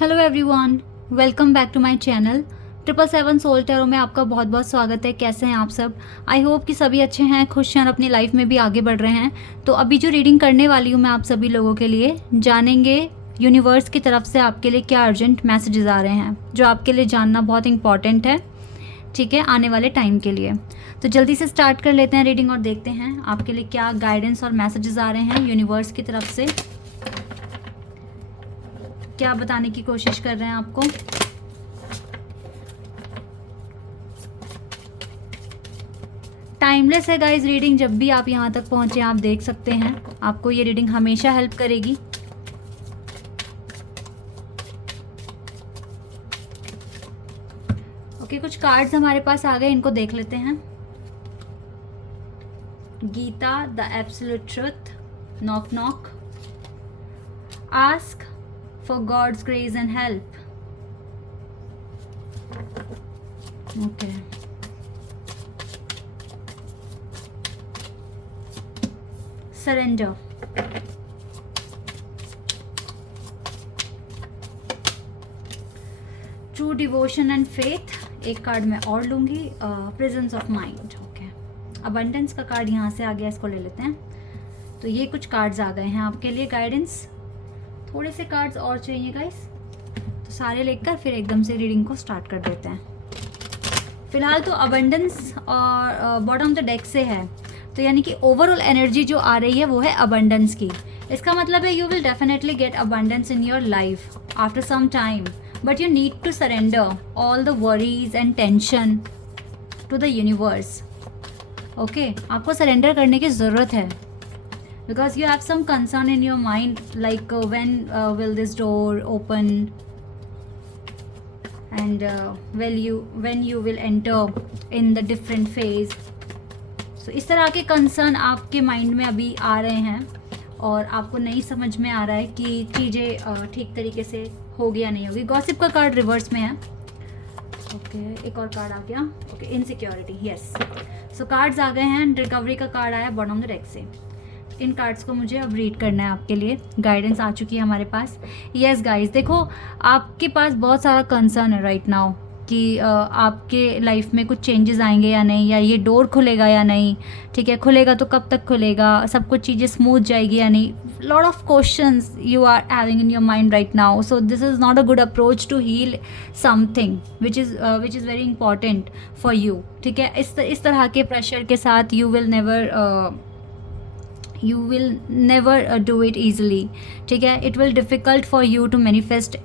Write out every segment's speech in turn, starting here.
Hello everyone, welcome back to my channel 777 soul tarot में आपका बहुत बहुत स्वागत है। कैसे हैं आप सब? आई होप कि सभी अच्छे हैं, खुश हैं और अपनी लाइफ में भी आगे बढ़ रहे हैं। तो अभी जो रीडिंग करने वाली हूँ मैं आप सभी लोगों के लिए, जानेंगे यूनिवर्स की तरफ से आपके लिए क्या अर्जेंट मैसेजेस आ रहे हैं जो आपके लिए जानना बहुत इंपॉर्टेंट है, ठीक है, आने वाले टाइम के लिए। तो जल्दी से स्टार्ट कर लेते हैं रीडिंग और देखते हैं आपके लिए क्या गाइडेंस और मैसेजेस आ रहे हैं यूनिवर्स की तरफ से, क्या बताने की कोशिश कर रहे हैं आपको। टाइमलेस है गाइस रीडिंग, जब भी आप यहाँ तक पहुँचे आप देख सकते हैं, आपको ये रीडिंग हमेशा हेल्प करेगी। ओके, कुछ कार्ड्स हमारे पास आ गए, इनको देख लेते हैं। Gita, the absolute truth, knock knock, ask for God's grace and help. Okay. Surrender. True devotion and faith. एक कार्ड मैं और लूंगी, presence of mind. Okay, abundance का कार्ड यहाँ से आ गया, इसको ले लेते हैं। तो ये कुछ कार्ड्स आ गए हैं आपके लिए गाइडेंस। थोड़े से कार्ड्स और चाहिए गाइस, तो सारे लेकर फिर एकदम से रीडिंग को स्टार्ट कर देते हैं। फिलहाल तो अबंडेंस और बॉटम द डेक से है, तो यानी कि ओवरऑल एनर्जी जो आ रही है वो है अबंडेंस की। इसका मतलब है you will definitely get abundance in your life after some time, but you need to surrender all the worries and tension to the universe. Okay, आपको सरेंडर करने की ज़रूरत है, because you have some concern in your mind, like when will this door open and when you will enter in the different phase. So इस तरह के concern आपके mind में अभी आ रहे हैं और आपको नहीं समझ में आ रहा है कि चीज़ें ठीक तरीके से होगी या नहीं होगी। गॉसिप का कार्ड रिवर्स में है। ओके, एक और कार्ड आ गया। Okay, insecurity, yes. So cards आ गए हैं, रिकवरी का कार्ड आया बॉटम द डेक से। इन कार्ड्स को मुझे अब रीड करना है आपके लिए। गाइडेंस आ चुकी है हमारे पास। यस गाइस, देखो आपके पास बहुत सारा कंसर्न है राइट नाउ कि आपके लाइफ में कुछ चेंजेस आएंगे या नहीं, या ये डोर खुलेगा या नहीं, ठीक है, खुलेगा तो कब तक खुलेगा, सब कुछ चीज़ें स्मूथ जाएगी या नहीं। Lot of questions you are having in your mind right now, so this is not a good approach to heal something which is very important for you, ठीक है। इस तरह के प्रेशर के साथ you will never do it easily, ठीक है। it will difficult for you to manifest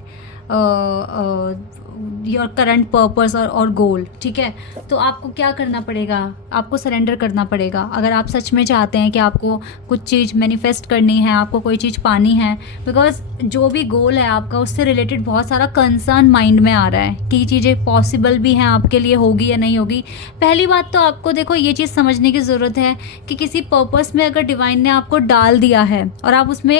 your current purpose और गोल, ठीक है। तो आपको क्या करना पड़ेगा, आपको सरेंडर करना पड़ेगा। अगर आप सच में चाहते हैं कि आपको कुछ चीज़ मैनिफेस्ट करनी है, आपको कोई चीज़ पानी है, बिकॉज जो भी गोल है आपका उससे रिलेटेड बहुत सारा कंसर्न माइंड में आ रहा है कि चीज़ें पॉसिबल भी हैं आपके लिए, होगी या नहीं होगी। पहली बात तो आपको देखो ये चीज़ समझने की ज़रूरत है कि किसी पर्पस में अगर डिवाइन ने आपको डाल दिया है और आप उसमें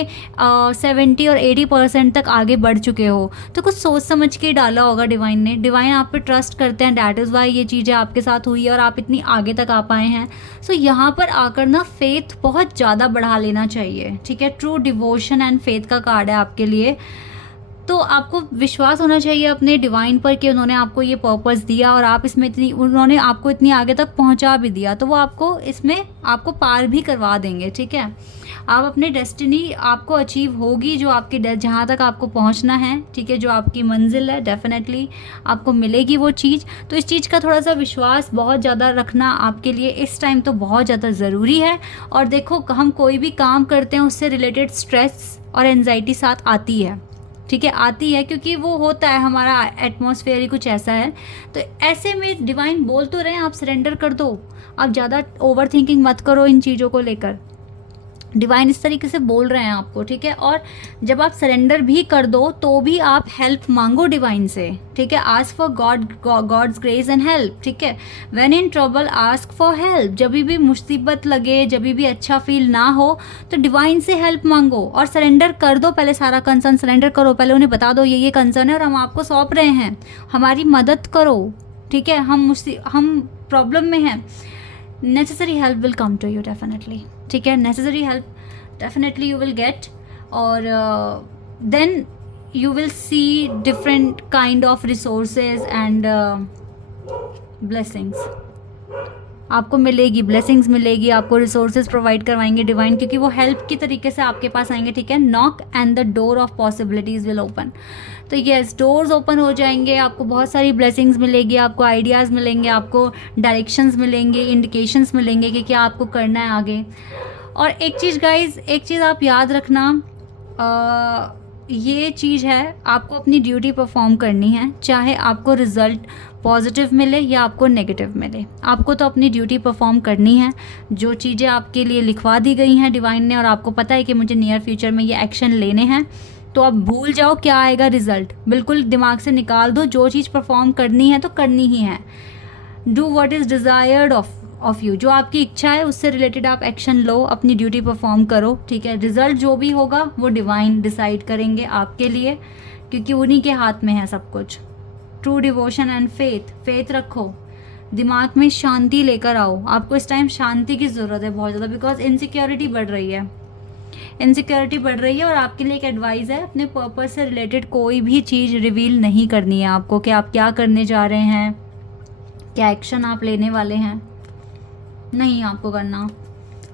70 और 80% तक आगे बढ़ चुके हो, तो कुछ सोच समझ के डाला होगा डिवाइन ने। डिवाइन आप पे ट्रस्ट करते हैं, डैट इज़ वाई ये चीज़ें आपके साथ हुई है और आप इतनी आगे तक आ पाए हैं। सो यहाँ पर आकर ना फेथ बहुत ज़्यादा बढ़ा लेना चाहिए, ठीक है। ट्रू डिवोशन एंड फेथ का कार्ड है आपके लिए। तो आपको विश्वास होना चाहिए अपने डिवाइन पर कि उन्होंने आपको ये पर्पस दिया और आप इसमें उन्होंने आपको इतनी आगे तक पहुंचा भी दिया, तो वो आपको इसमें आपको पार भी करवा देंगे, ठीक है। आप अपने डेस्टिनी आपको अचीव होगी, जो आपकी जहाँ तक आपको पहुंचना है, ठीक है, जो आपकी मंजिल है, डेफिनेटली आपको मिलेगी वो चीज़। तो इस चीज़ का थोड़ा सा विश्वास बहुत ज़्यादा रखना आपके लिए इस टाइम तो बहुत ज़्यादा ज़रूरी है। और देखो हम कोई भी काम करते हैं उससे रिलेटेड स्ट्रेस और एनजाइटी साथ आती है, ठीक है, आती है, क्योंकि वो होता है, हमारा एटमॉस्फेयर ही कुछ ऐसा है। तो ऐसे में डिवाइन बोल तो रहे हैं आप सरेंडर कर दो, आप ज़्यादा ओवर थिंकिंग मत करो इन चीज़ों को लेकर। डिवाइन इस तरीके से बोल रहे हैं आपको, ठीक है। और जब आप सरेंडर भी कर दो तो भी आप हेल्प मांगो डिवाइन से, ठीक है। Ask for God's grace and help, ठीक है। When in trouble ask for help, जब भी मुसीबत लगे, जब भी अच्छा फील ना हो, तो डिवाइन से हेल्प मांगो और सरेंडर कर दो। पहले सारा कंसर्न सरेंडर करो, पहले उन्हें बता दो ये कंसर्न है और हम आपको सौंप रहे हैं, हमारी मदद करो, ठीक है। हम प्रॉब्लम में हैं, necessary help will come to you definitely, ठीक है। Necessary help definitely you will get. और then you will see different kind of resources and blessings. आपको मिलेगी, ब्लेसिंग्स मिलेगी, आपको रिसोर्सेज प्रोवाइड करवाएंगे डिवाइन, क्योंकि वो हेल्प की तरीके से आपके पास आएंगे, ठीक है। Knock and the door of possibilities will open. तो येस, डोर्स ओपन हो जाएंगे, आपको बहुत सारी ब्लेसिंग्स मिलेगी, आपको आइडियाज़ मिलेंगे, आपको डायरेक्शंस मिलेंगे, इंडिकेशंस मिलेंगे कि क्या आपको करना है आगे। और एक चीज़ गाइज, एक चीज़ आप याद रखना, ये चीज़ है, आपको अपनी ड्यूटी परफॉर्म करनी है, चाहे आपको रिज़ल्ट पॉजिटिव मिले या आपको नेगेटिव मिले, आपको तो अपनी ड्यूटी परफॉर्म करनी है। जो चीज़ें आपके लिए लिखवा दी गई हैं डिवाइन ने, और आपको पता है कि मुझे नियर फ्यूचर में ये एक्शन लेने हैं, तो आप भूल जाओ क्या आएगा रिज़ल्ट, बिल्कुल दिमाग से निकाल दो। जो चीज़ परफॉर्म करनी है तो करनी ही है। Do what is desired of you, जो आपकी इच्छा है उससे रिलेटेड आप एक्शन लो, अपनी ड्यूटी परफॉर्म करो, ठीक है। रिज़ल्ट जो भी होगा वो डिवाइन डिसाइड करेंगे आपके लिए, क्योंकि उन्हीं के हाथ में है सब कुछ। ट्रू डिवोशन एंड फेथ रखो, दिमाग में शांति लेकर आओ। आपको इस टाइम शांति की ज़रूरत है बहुत ज़्यादा, बिकॉज इनसिक्योरिटी बढ़ रही है, और आपके लिए एक एडवाइस है, अपने पर्पस से रिलेटेड कोई भी चीज़ रिवील नहीं करनी है आपको, कि आप क्या करने जा रहे हैं, क्या एक्शन आप लेने वाले हैं, नहीं आपको करना।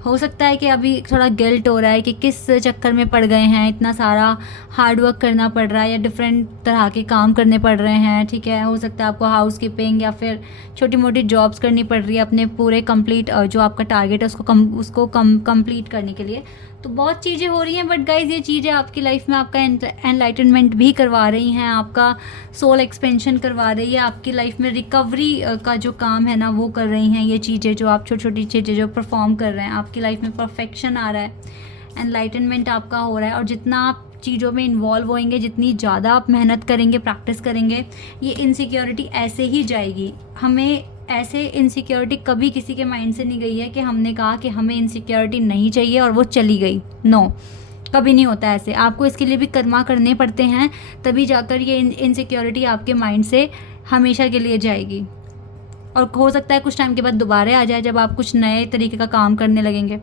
हो सकता है कि अभी थोड़ा गिल्ट हो रहा है कि किस चक्कर में पड़ गए हैं, इतना सारा हार्ड वर्क करना पड़ रहा है या डिफरेंट तरह के काम करने पड़ रहे हैं, ठीक है। हो सकता है आपको हाउस कीपिंग या फिर छोटी मोटी जॉब्स करनी पड़ रही है अपने पूरे कंप्लीट जो आपका टारगेट है उसको कंप्लीट करने के लिए। तो बहुत चीज़ें हो रही हैं, बट गाइज ये चीज़ें आपकी लाइफ में आपका एनलाइटनमेंट भी करवा रही हैं, आपका सोल एक्सपेंशन करवा रही है, आपकी लाइफ में रिकवरी का जो काम है ना वो कर रही हैं। ये चीज़ें जो आप छोटी छोटी चीज़ें जो परफॉर्म कर रहे हैं, आपकी लाइफ में परफेक्शन आ रहा है, एनलाइटनमेंट आपका हो रहा है। और जितना आप चीज़ों में इन्वॉल्व होएंगे, जितनी ज़्यादा आप मेहनत करेंगे, प्रैक्टिस करेंगे, ये इनसिक्योरिटी ऐसे ही जाएगी। हमें ऐसे इनसिक्योरिटी कभी किसी के माइंड से नहीं गई है कि हमने कहा कि हमें इनसिक्योरिटी नहीं चाहिए और वो चली गई। नो, कभी नहीं होता ऐसे। आपको इसके लिए भी कर्मा करने पड़ते हैं, तभी जाकर ये इनसिक्योरिटी आपके माइंड से हमेशा के लिए जाएगी। और हो सकता है कुछ टाइम के बाद दोबारा आ जाए, जब आप कुछ नए तरीके का काम करने लगेंगे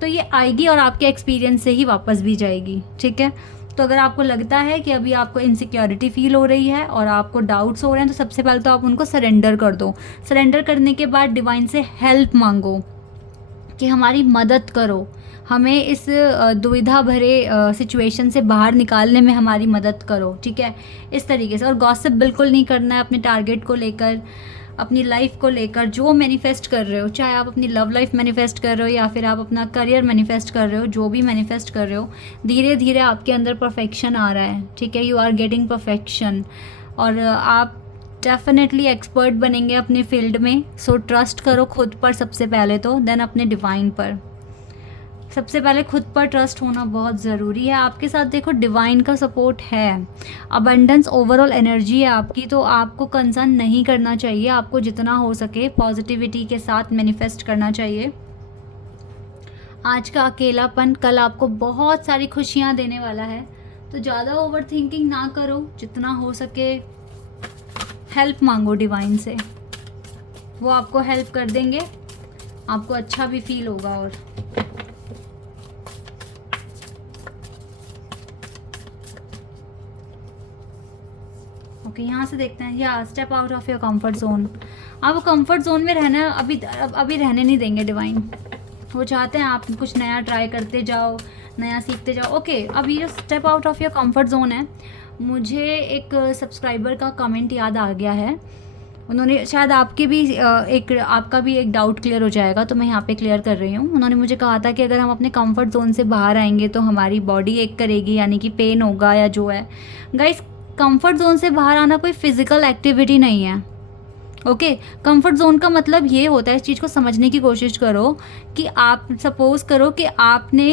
तो ये आएगी, और आपके एक्सपीरियंस से ही वापस भी जाएगी, ठीक है। तो अगर आपको लगता है कि अभी आपको इनसिक्योरिटी फील हो रही है और आपको डाउट्स हो रहे हैं, तो सबसे पहले तो आप उनको सरेंडर कर दो। सरेंडर करने के बाद डिवाइन से हेल्प मांगो कि हमारी मदद करो, हमें इस दुविधा भरे सिचुएशन से बाहर निकालने में हमारी मदद करो, ठीक है, इस तरीके से। और गॉसिप बिल्कुल नहीं करना है अपने टारगेट को लेकर, अपनी लाइफ को लेकर। जो मैनिफेस्ट कर रहे हो, चाहे आप अपनी लव लाइफ मैनिफेस्ट कर रहे हो या फिर आप अपना करियर मैनिफेस्ट कर रहे हो, जो भी मैनिफेस्ट कर रहे हो, धीरे धीरे आपके अंदर परफेक्शन आ रहा है, ठीक है। यू आर गेटिंग परफेक्शन, और आप डेफिनेटली एक्सपर्ट बनेंगे अपने फील्ड में। सो ट्रस्ट करो खुद पर सबसे पहले तो, देन अपने डिवाइन पर। सबसे पहले खुद पर ट्रस्ट होना बहुत ज़रूरी है। आपके साथ देखो डिवाइन का सपोर्ट है, अबंडेंस ओवरऑल एनर्जी है आपकी, तो आपको कंसर्न नहीं करना चाहिए। आपको जितना हो सके पॉजिटिविटी के साथ मैनिफेस्ट करना चाहिए। आज का अकेलापन कल आपको बहुत सारी खुशियाँ देने वाला है, तो ज़्यादा ओवर थिंकिंग ना करो, जितना हो सके हेल्प मांगो डिवाइन से, वो आपको हेल्प कर देंगे, आपको अच्छा भी फील होगा। और ओके, यहाँ से देखते हैं, या step out of your comfort zone. आप कंफर्ट जोन में रहना अभी रहने नहीं देंगे डिवाइन। वो चाहते हैं आप कुछ नया ट्राई करते जाओ, नया सीखते जाओ। ओके, अब ये step out of your comfort zone है, मुझे एक सब्सक्राइबर का कमेंट याद आ गया है। उन्होंने शायद आपका भी एक डाउट क्लियर हो जाएगा, तो मैं यहाँ पे क्लियर कर रही हूँ। उन्होंने मुझे कहा था कि अगर हम अपने कंफर्ट जोन से बाहर आएंगे तो हमारी बॉडी एक करेगी, यानी कि पेन होगा या जो है। गाइस, कंफर्ट जोन से बाहर आना कोई फिजिकल एक्टिविटी नहीं है, ओके। कंफर्ट जोन का मतलब ये होता है, इस चीज़ को समझने की कोशिश करो कि आप सपोज करो कि आपने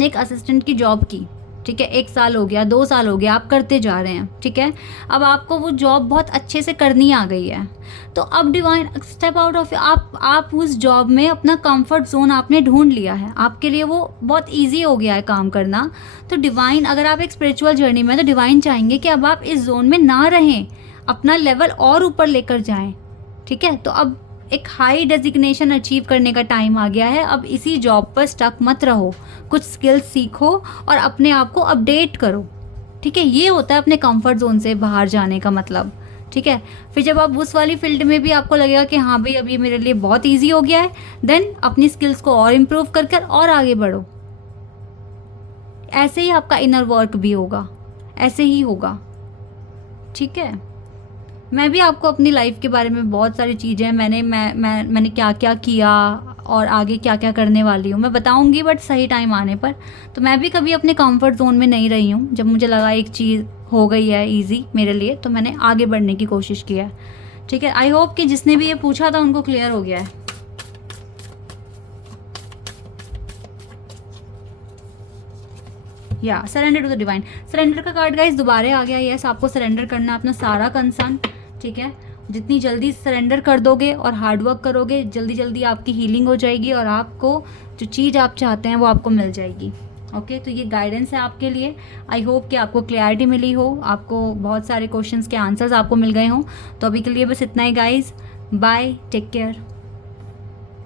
एक असिस्टेंट की जॉब की, ठीक है, 1 साल हो गया, 2 साल हो गया, आप करते जा रहे हैं, ठीक है। अब आपको वो जॉब बहुत अच्छे से करनी आ गई है, तो अब डिवाइन स्टेप आउट ऑफ आप उस जॉब में अपना कंफर्ट जोन आपने ढूंढ लिया है, आपके लिए वो बहुत इजी हो गया है काम करना। तो डिवाइन, अगर आप एक स्पिरिचुअल जर्नी में, तो डिवाइन चाहेंगे कि अब आप इस जोन में ना रहें, अपना लेवल और ऊपर लेकर जाएं, ठीक है। तो अब एक हाई डेजिग्नेशन अचीव करने का टाइम आ गया है। अब इसी जॉब पर स्टक मत रहो, कुछ स्किल्स सीखो और अपने आप को अपडेट करो, ठीक है। ये होता है अपने कंफर्ट जोन से बाहर जाने का मतलब, ठीक है। फिर जब आप उस वाली फील्ड में भी आपको लगेगा कि हाँ भाई अब ये मेरे लिए बहुत ईजी हो गया है, देन अपनी स्किल्स को और इम्प्रूव कर कर और आगे बढ़ो। ऐसे ही आपका इनर वर्क भी होगा, ऐसे ही होगा, ठीक है। मैं भी आपको अपनी लाइफ के बारे में बहुत सारी चीज़ें मैंने क्या क्या किया और आगे क्या क्या करने वाली हूँ मैं बताऊँगी, बट सही टाइम आने पर। तो मैं भी कभी अपने कंफर्ट जोन में नहीं रही हूँ। जब मुझे लगा एक चीज़ हो गई है ईजी मेरे लिए, तो मैंने आगे बढ़ने की कोशिश की है, ठीक है। आई होप कि जिसने भी ये पूछा था उनको क्लियर हो गया है। या surrender to the divine, surrender का कार्ड गाइस दोबारा आ गया। यस, आपको सरेंडर करना है अपना सारा कंसर्न, ठीक है। जितनी जल्दी सरेंडर कर दोगे और हार्ड वर्क करोगे, जल्दी जल्दी आपकी हीलिंग हो जाएगी और आपको जो चीज़ आप चाहते हैं वो आपको मिल जाएगी। ओके, तो ये गाइडेंस है आपके लिए। आई होप कि आपको क्लैरिटी मिली हो, आपको बहुत सारे क्वेश्चंस के आंसर्स आपको मिल गए हों। तो अभी के लिए बस इतना ही गाइज, बाय, टेक केयर।